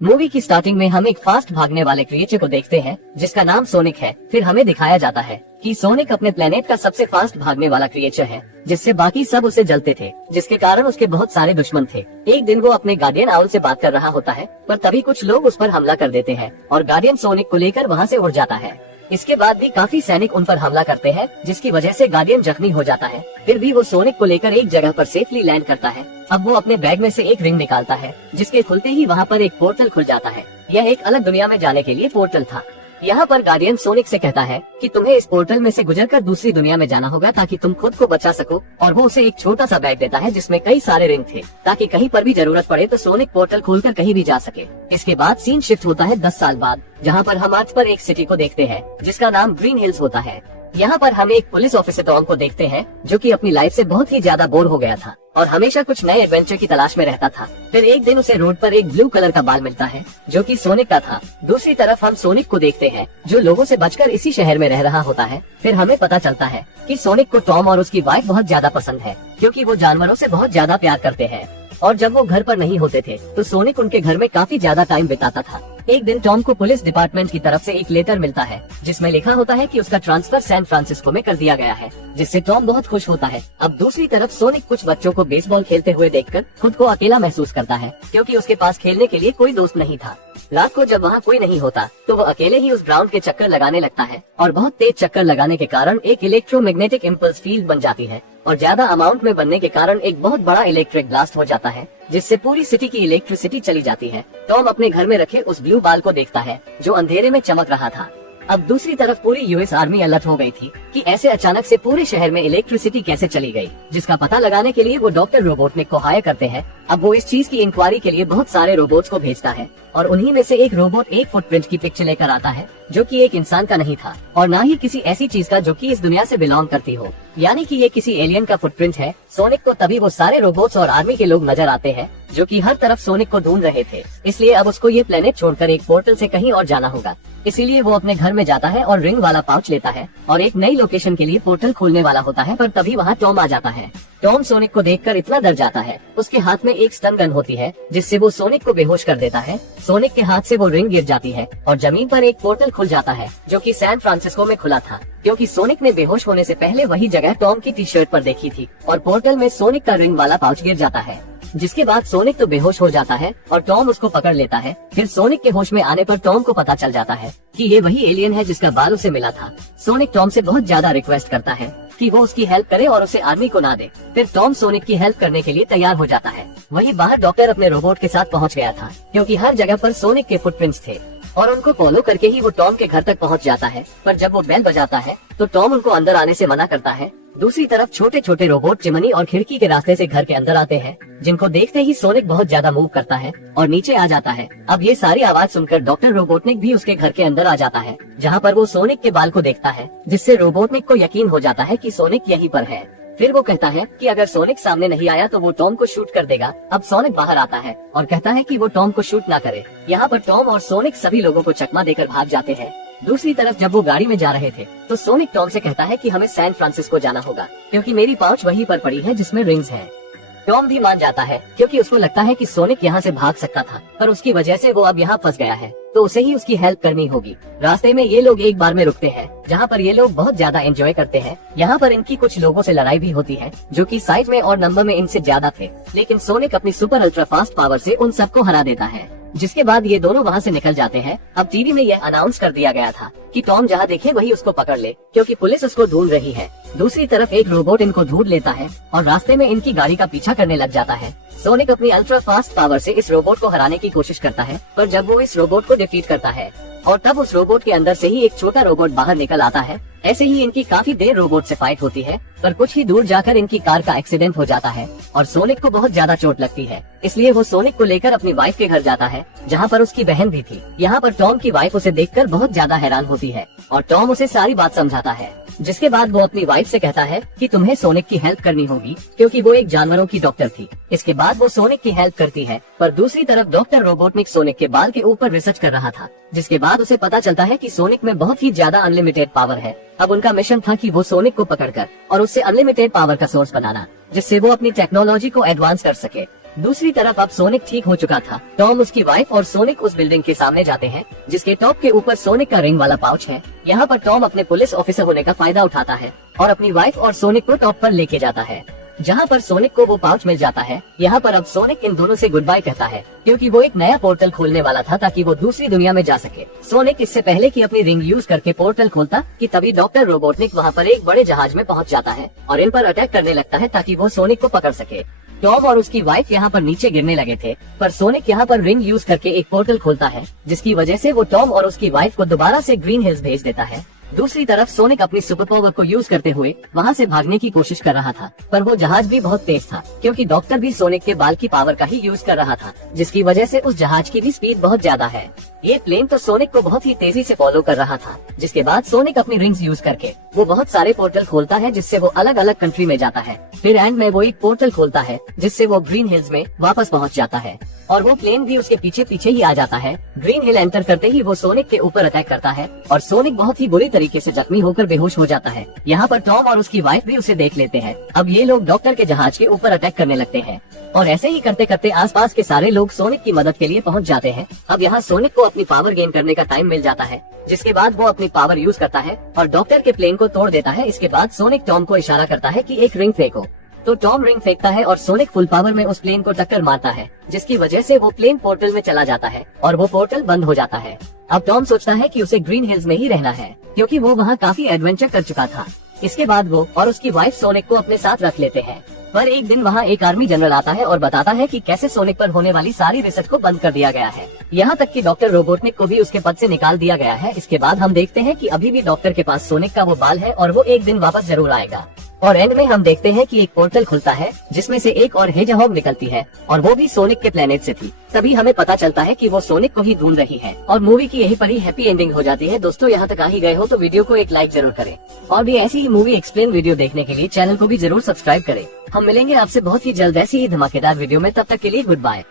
Movie की starting में हम एक फास्ट भागने वाले क्रिएचर को देखते हैं जिसका नाम सोनिक है। फिर हमें दिखाया जाता है कि सोनिक अपने प्लेनेट का सबसे फास्ट भागने वाला क्रिएचर है, जिससे बाकी सब उसे जलते थे, जिसके कारण उसके बहुत सारे दुश्मन थे। एक दिन वो अपने गार्डियन आउल से बात कर रहा होता है, पर तभी कुछ लोग उस पर हमला कर देते हैं और गार्डियन सोनिक को लेकर वहाँ से उड़ जाता है। इसके बाद भी काफी सैनिक उन पर हमला करते हैं, जिसकी वजह से गार्डियन जख्मी हो जाता है। फिर भी वो सोनिक को लेकर एक जगह पर सेफली लैंड करता है। अब वो अपने बैग में से एक रिंग निकालता है, जिसके खुलते ही वहाँ पर एक पोर्टल खुल जाता है। यह एक अलग दुनिया में जाने के लिए पोर्टल था। यहाँ पर गार्डियन सोनिक से कहता है कि तुम्हें इस पोर्टल में से गुजरकर दूसरी दुनिया में जाना होगा ताकि तुम खुद को बचा सको, और वो उसे एक छोटा सा बैग देता है जिसमें कई सारे रिंग थे, ताकि कहीं पर भी जरूरत पड़े तो सोनिक पोर्टल खोलकर कहीं भी जा सके। इसके बाद सीन शिफ्ट होता है 10 साल बाद, जहाँ पर हम अर्थ पर एक सिटी को देखते हैं जिसका नाम ग्रीन हिल्स होता है। यहाँ पर हम एक पुलिस ऑफिसर टॉम को देखते हैं जो कि अपनी लाइफ से बहुत ही ज्यादा बोर हो गया था और हमेशा कुछ नए एडवेंचर की तलाश में रहता था। फिर एक दिन उसे रोड पर एक ब्लू कलर का बाल मिलता है जो कि सोनिक का था। दूसरी तरफ हम सोनिक को देखते हैं जो लोगों से बचकर इसी शहर में रह रहा होता है। फिर हमें पता चलता है कि सोनिक को टॉम और उसकी वाइफ बहुत ज्यादा पसंद है, क्योंकि वो जानवरों से बहुत ज्यादा प्यार करते हैं, और जब वो घर पर नहीं होते थे तो सोनिक उनके घर में काफी ज्यादा टाइम बिताता था। एक दिन टॉम को पुलिस डिपार्टमेंट की तरफ से एक लेटर मिलता है जिसमें लिखा होता है कि उसका ट्रांसफर सैन फ्रांसिस्को में कर दिया गया है, जिससे टॉम बहुत खुश होता है। अब दूसरी तरफ सोनिक कुछ बच्चों को बेसबॉल खेलते हुए देखकर खुद को अकेला महसूस करता है, क्योंकि उसके पास खेलने के लिए कोई दोस्त नहीं था। रात को जब वहाँ कोई नहीं होता तो वो अकेले ही उस ग्राउंड के चक्कर लगाने लगता है, और बहुत तेज चक्कर लगाने के कारण एक इलेक्ट्रोमैग्नेटिक इम्पल्स फील्ड बन जाती है, और ज्यादा अमाउंट में बनने के कारण एक बहुत बड़ा इलेक्ट्रिक ब्लास्ट हो जाता है, जिससे पूरी सिटी की इलेक्ट्रिसिटी चली जाती है। टॉम अपने घर में रखे उस ब्लू बाल को देखता है जो अंधेरे में चमक रहा था। अब दूसरी तरफ पूरी यूएस आर्मी अलर्ट हो गई थी कि ऐसे अचानक से पूरे शहर में इलेक्ट्रिसिटी कैसे चली गई, जिसका पता लगाने के लिए वो डॉक्टर रोबोटनिक को हायर करते हैं। अब वो इस चीज की इंक्वायरी के लिए बहुत सारे रोबोट्स को भेजता है, और उन्हीं में से एक रोबोट एक फुटप्रिंट की पिक्चर लेकर आता है जो कि एक इंसान का नहीं था, और न ही किसी ऐसी चीज का जो कि इस दुनिया से बिलोंग करती हो, यानी कि ये किसी एलियन का फुटप्रिंट है। सोनिक को तभी वो सारे रोबोट्स और आर्मी के लोग नजर आते हैं जो कि हर तरफ सोनिक को ढूंढ रहे थे, इसलिए अब उसको ये प्लेनेट छोड़कर एक पोर्टल से कहीं और जाना होगा। इसीलिए वो अपने घर में जाता है और रिंग वाला पाउच लेता है और एक नई लोकेशन के लिए पोर्टल खोलने वाला होता है, पर तभी वहाँ टॉम आ जाता है। टॉम सोनिक को देखकर इतना डर जाता है, उसके हाथ में एक स्टन गन होती है जिससे वो सोनिक को बेहोश कर देता है। सोनिक के हाथ से वो रिंग गिर जाती है और जमीन पर एक पोर्टल खुल जाता है जो कि सैन फ्रांसिस्को में खुला था, क्योंकि सोनिक ने बेहोश होने से पहले वही जगह टॉम की टी शर्ट पर देखी थी, और पोर्टल में सोनिक का रिंग वाला पाउच गिर जाता है, जिसके बाद सोनिक तो बेहोश हो जाता है और टॉम उसको पकड़ लेता है। फिर सोनिक के होश में आने पर टॉम को पता चल जाता है कि ये वही एलियन है जिसका बाल उसे मिला था। सोनिक टॉम से बहुत ज्यादा रिक्वेस्ट करता है कि वो उसकी हेल्प करे और उसे आर्मी को ना दे। फिर टॉम सोनिक की हेल्प करने के लिए तैयार हो जाता है। वहीं बाहर डॉक्टर अपने रोबोट के साथ पहुंच गया था, क्योंकि हर जगह पर सोनिक के फुटप्रिंट्स थे, और उनको फॉलो करके ही वो टॉम के घर तक पहुंच जाता है। पर जब वो बेल बजाता है तो टॉम उनको अंदर आने से मना करता है। दूसरी तरफ छोटे छोटे रोबोट चिमनी और खिड़की के रास्ते से घर के अंदर आते हैं, जिनको देखते ही सोनिक बहुत ज्यादा मूव करता है और नीचे आ जाता है। अब ये सारी आवाज सुनकर डॉक्टर रोबोटनिक भी उसके घर के अंदर आ जाता है, जहाँ पर वो सोनिक के बाल को देखता है, जिससे रोबोटनिक को यकीन हो जाता है कि सोनिक यहीं पर है। फिर वो कहता है कि अगर सोनिक सामने नहीं आया तो वो टॉम को शूट कर देगा। अब सोनिक बाहर आता है और कहता है कि वो टॉम को शूट ना करे। यहाँ पर टॉम और सोनिक सभी लोगों को चकमा देकर भाग जाते हैं। दूसरी तरफ जब वो गाड़ी में जा रहे थे तो सोनिक टॉम से कहता है कि हमें सैन फ्रांसिस्को जाना होगा, क्योंकि मेरी पाउच वहीं पर पड़ी है जिसमें रिंग्स हैं। टॉम भी मान जाता है, क्योंकि उसको लगता है कि सोनिक यहाँ से भाग सकता था, पर उसकी वजह से वो अब यहाँ फंस गया है, तो उसे ही उसकी हेल्प करनी होगी। रास्ते में ये लोग एक बार में रुकते हैं, जहाँ पर ये लोग बहुत ज्यादा एंजॉय करते हैं। यहाँ पर इनकी कुछ लोगों से लड़ाई भी होती है जो कि साइज में और नंबर में इनसे ज्यादा थे, लेकिन सोनिक अपनी सुपर अल्ट्रा फास्ट पावर से उन सबको हरा देता है। जिसके बाद ये दोनों वहाँ से निकल जाते हैं। अब टीवी में यह अनाउंस कर दिया गया था कि टॉम जहाँ देखे वही उसको पकड़ ले, क्योंकि पुलिस उसको ढूंढ रही है। दूसरी तरफ एक रोबोट इनको ढूंढ लेता है और रास्ते में इनकी गाड़ी का पीछा करने लग जाता है। सोनिक अपनी अल्ट्रा फास्ट पावर से इस रोबोट को हराने की कोशिश करता है, पर जब वो इस रोबोट को डिफीट करता है और तब उस रोबोट के अंदर से ही एक छोटा रोबोट बाहर निकल आता है। ऐसे ही इनकी काफी देर रोबोट से फाइट होती है, पर कुछ ही दूर जाकर इनकी कार का एक्सीडेंट हो जाता है और सोनिक को बहुत ज्यादा चोट लगती है। इसलिए वो सोनिक को लेकर अपनी वाइफ के घर जाता है, जहाँ पर उसकी बहन भी थी। यहाँ पर टॉम की वाइफ उसे देखकर बहुत ज्यादा हैरान होती है और टॉम उसे सारी बात समझाता है, जिसके बाद वो अपनी वाइफ से कहता है कि तुम्हें सोनिक की हेल्प करनी होगी, क्योंकि वो एक जानवरों की डॉक्टर थी। इसके बाद वो सोनिक की हेल्प करती है, पर दूसरी तरफ डॉक्टर रोबोटनिक सोनिक के बाल के ऊपर रिसर्च कर रहा था, जिसके बाद उसे पता चलता है कि सोनिक में बहुत ही ज्यादा अनलिमिटेड पावर है। अब उनका मिशन था कि वो सोनिक को पकड़कर और उससे अनलिमिटेड पावर का सोर्स बनाना, जिससे वो अपनी टेक्नोलॉजी को एडवांस कर सके। दूसरी तरफ अब सोनिक ठीक हो चुका था। टॉम, उसकी वाइफ और सोनिक उस बिल्डिंग के सामने जाते हैं जिसके टॉप के ऊपर सोनिक का रिंग वाला पाउच है। यहाँ पर टॉम अपने पुलिस ऑफिसर होने का फायदा उठाता है और अपनी वाइफ और सोनिक को टॉप पर लेके जाता है, जहाँ पर सोनिक को वो पाउच मिल जाता है। यहाँ पर अब सोनिक इन दोनों से गुड बाय कहता है क्योंकि वो एक नया पोर्टल खोलने वाला था ताकि वो दूसरी दुनिया में जा सके। सोनिक इससे पहले कि अपनी रिंग यूज करके पोर्टल खोलता कि तभी डॉक्टर रोबोटनिक वहाँ पर एक बड़े जहाज में पहुँच जाता है और इन पर अटैक करने लगता है ताकि वो सोनिक को पकड़ सके। टॉम और उसकी वाइफ यहाँ पर नीचे गिरने लगे थे, पर सोनिक यहाँ पर रिंग यूज करके एक पोर्टल खोलता है जिसकी वजह से वो टॉम और उसकी वाइफ को दोबारा से ग्रीन हिल्स भेज देता है। दूसरी तरफ सोनिक अपनी सुपर पावर को यूज करते हुए वहाँ से भागने की कोशिश कर रहा था, पर वो जहाज भी बहुत तेज था क्योंकि डॉक्टर भी सोनिक के बाल की पावर का ही यूज कर रहा था, जिसकी वजह से उस जहाज की भी स्पीड बहुत ज्यादा है। ये प्लेन तो सोनिक को बहुत ही तेजी से फॉलो कर रहा था। जिसके बाद सोनिक अपनी रिंग्स यूज करके वो बहुत सारे पोर्टल खोलता है जिससे वो अलग अलग कंट्री में जाता है। फिर एंड में वो एक पोर्टल खोलता है जिससे वो ग्रीन हिल्स में वापस पहुंच जाता है और वो प्लेन भी उसके पीछे पीछे ही आ जाता है। ग्रीन हिल एंटर करते ही वो सोनिक के ऊपर अटैक करता है और सोनिक बहुत ही बुरी तरीके से जख्मी होकर बेहोश हो जाता है। यहाँ पर टॉम और उसकी वाइफ भी उसे देख लेते हैं। अब ये लोग डॉक्टर के जहाज के ऊपर अटैक करने लगते हैं और ऐसे ही करते करते आसपास के सारे लोग सोनिक की मदद के लिए पहुंच जाते हैं। अब यहाँ सोनिक को अपनी पावर गेन करने का टाइम मिल जाता है, जिसके बाद वो अपनी पावर यूज करता है और डॉक्टर के प्लेन को तोड़ देता है। इसके बाद सोनिक टॉम को इशारा करता है कि एक रिंग फेंको, तो टॉम रिंग फेंकता है और सोनिक फुल पावर में उस प्लेन को टक्कर मारता है, जिसकी वजह से वो प्लेन पोर्टल में चला जाता है और वो पोर्टल बंद हो जाता है। अब टॉम सोचता है कि उसे ग्रीन हिल्स में ही रहना है क्योंकि वो वहाँ काफी एडवेंचर कर चुका था। इसके बाद वो और उसकी वाइफ सोनिक को अपने साथ रख लेते हैं। पर एक दिन वहाँ एक आर्मी जनरल आता है और बताता है कि कैसे सोनिक पर होने वाली सारी रिसर्च को बंद कर दिया गया है, यहाँ तक कि डॉक्टर रोबोटनिक को भी उसके पद से निकाल दिया गया है। इसके बाद हम देखते हैं कि अभी भी डॉक्टर के पास सोनिक का वो बाल है और वो एक दिन वापस जरूर आएगा। और एंड में हम देखते हैं कि एक पोर्टल खुलता है जिसमें से एक और हेजहॉग निकलती है और वो भी सोनिक के प्लेनेट से थी। तभी हमें पता चलता है कि वो सोनिक को ही ढूंढ रही है और मूवी की यहीं पर ही हैप्पी एंडिंग हो जाती है। दोस्तों, यहाँ तक आ ही गए हो तो वीडियो को एक लाइक जरूर करें और भी ऐसी ही मूवी एक्सप्लेन वीडियो देखने के लिए चैनल को भी जरूर सब्सक्राइब करें। हम मिलेंगे आपसे बहुत ही जल्द ऐसी ही धमाकेदार वीडियो में। तब तक के लिए गुड बाय।